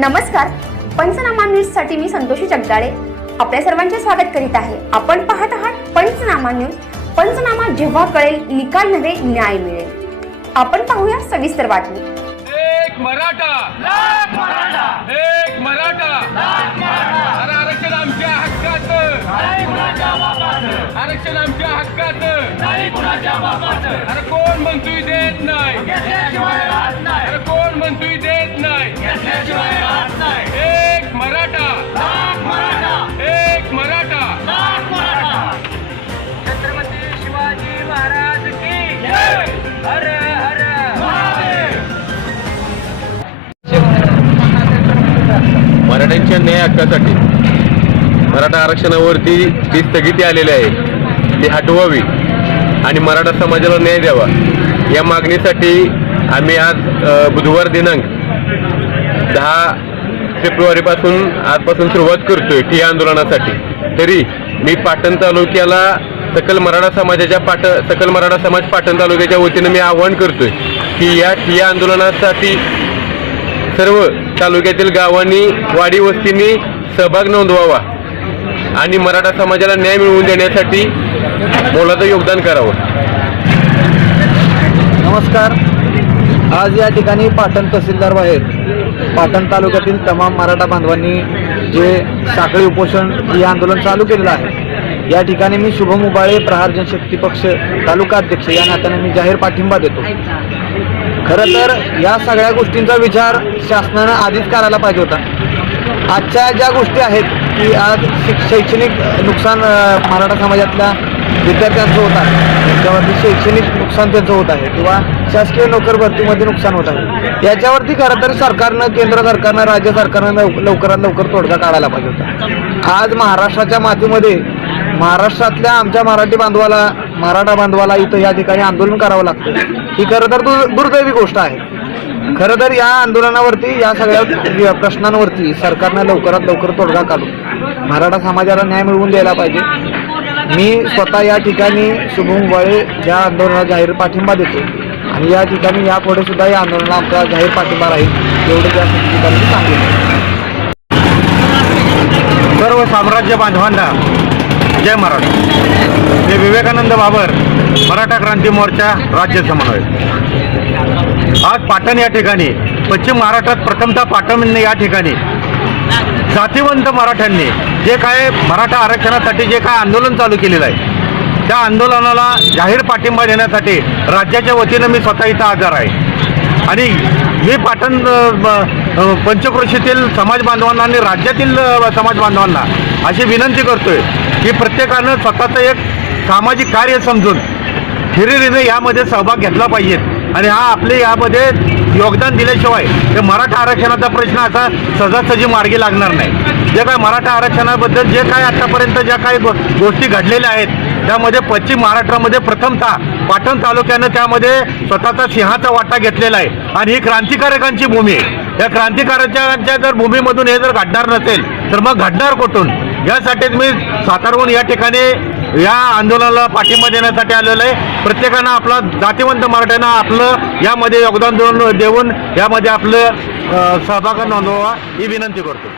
नमस्कार, पंचनामा न्यूज साठी मी संतोषी जगदाळे आपल्या सर्वांचे स्वागत करीत आहे। आपण पाहत आहात पंचनामा न्यूज। पंचनामा जेव्हा कळेल निकाल नव्हे न्याय मिळेल। आपण पाहूया सविस्तर बातमी। एक मराठा लाख मराठा, एक मराठा लाख मराठा। आरक्षण आमच्या हक्काचं, नाही कुणाच्या बापाचं। आरक्षण आमच्या हक्काचं, नाही कुणाच्या बापाचं। अरे कोण म्हणतोय देत नाही, घेतल्याशिवाय राहत नाही। अरे कोण म्हणतोय देत नाही, घेतल्याशिवाय राहत नाही। एक मराठा लाख मराठा, एक मराठा लाख मराठा। छत्रपती शिवाजी महाराज की जय। हर हर महादेव। मराठ्यांच्या न्याय हक्कासाठी मराठा आरक्षणावरती जी स्थगिती आलेली आहे ती हटवावी आणि मराठा समाजाला न्याय द्यावा या मागणीसाठी आम्ही आज बुधवार दिनांक 10 फेब्रुवारीपासून आजपासून सुरुवात करतोय ठिय्या आंदोलनासाठी। तरी मी पाटण तालुक्याला सकल मराठा समाज पाटण तालुक्याच्या वतीने मी आवाहन करतोय की या ठिय्या आंदोलनासाठी सर्व तालुक्यातील गावांनी वाडी वस्तींनी सहभाग नोंदवावा आणि मराठा समाजाला न्याय मिळवून देण्यासाठी मोलाचं योगदान करावं। नमस्कार, आज या ठिकाणी पाटण तहसीलदार बाहेर पाटण तालुक्यातील तमाम मराठा बांधवांनी जे साखळी उपोषण हे आंदोलन चालू केलेलं आहे, या ठिकाणी मी शुभम उबाळे प्रहार जनशक्ती पक्ष तालुका अध्यक्ष या नात्याने मी जाहीर पाठिंबा देतो। खरं तर या सगळ्या गोष्टींचा विचार शासनानं आधीच करायला पाहिजे होता। आजच्या ज्या गोष्टी आहेत की आज शैक्षणिक नुकसान मराठा समाजातल्या विद्यार्थ्यांचं होत आहे, त्यांच्यावरती शैक्षणिक नुकसान त्यांचं होत आहे किंवा शासकीय नोकर भरतीमध्ये नुकसान होत आहे, याच्यावरती खरं तर सरकारनं, केंद्र सरकारनं, राज्य सरकारनं लवकरात लवकर तोडगा काढायला पाहिजे होता। आज महाराष्ट्राच्या मातीमध्ये महाराष्ट्रातल्या आमच्या मराठा बांधवाला इथं या ठिकाणी आंदोलन करावं लागतं, ही खरं तर दुर्दैवी गोष्ट आहे। खरं तर या आंदोलनावरती, या सगळ्या प्रश्नांवरती सरकारनं लवकरात लवकर तोडगा काढून मराठा समाजाला न्याय मिळवून द्यायला पाहिजे। मी स्वतः या ठिकाणी शुभम उबाळे या आंदोलनाला जाहीर पाठिंबा देतो आणि या ठिकाणी यापुढे सुद्धा या आंदोलनाला आमचा जाहीर पाठिंबा राहील एवढं या ठिकाणी सांगितलं। सर्व साम्राज्य बांधवांना जय महाराष्ट्र। मी विवेकानंद बाबर, मराठा क्रांती मोर्चा राज्य समन्वय। आज पाटण या ठिकाणी, पश्चिम महाराष्ट्रात प्रथमतः पाटण या ठिकाणी जातीवंत मराठ्यांनी जे काय मराठा आरक्षणासाठी जे काय आंदोलन चालू केलेलं आहे, त्या आंदोलनाला जाहीर पाठिंबा देण्यासाठी राज्याच्या वतीनं मी स्वतः इथं हजर आहे। आणि मी पाटण पंचक्रोशीतील समाज बांधवांना आणि राज्यातील समाज बांधवांना अशी विनंती करतोय की प्रत्येकानं स्वतःचं एक सामाजिक कार्य समजून हिरिरीने यामध्ये सहभाग घेतला पाहिजे आणि आपले यामध्ये योगदान दिल्याशिवाय हे मराठा आरक्षणाचा प्रश्न असा सहजासहजी मार्गी लागणार नाही। जे काय मराठा आरक्षणाबद्दल जे काय आतापर्यंत ज्या काही गोष्टी घडलेल्या आहेत, त्यामध्ये पश्चिम महाराष्ट्रामध्ये प्रथमतः पाटण तालुक्यानं त्यामध्ये स्वतःचा सिंहाचा वाटा घेतलेला आहे आणि ही क्रांतिकारकांची भूमी आहे। या क्रांतिकारकांच्या जर भूमीमधून हे जर घडणार नसेल तर मग घडणार कुठून? यासाठीच मी सातारहून या ठिकाणी या आंदोलनाला पाठिंबा देण्यासाठी आलेलो आहे। प्रत्येकानं आपला जातीवंत मराठ्यांना आपलं यामध्ये योगदान देऊन यामध्ये आपलं सहभाग नोंदवावा ही विनंती करतो।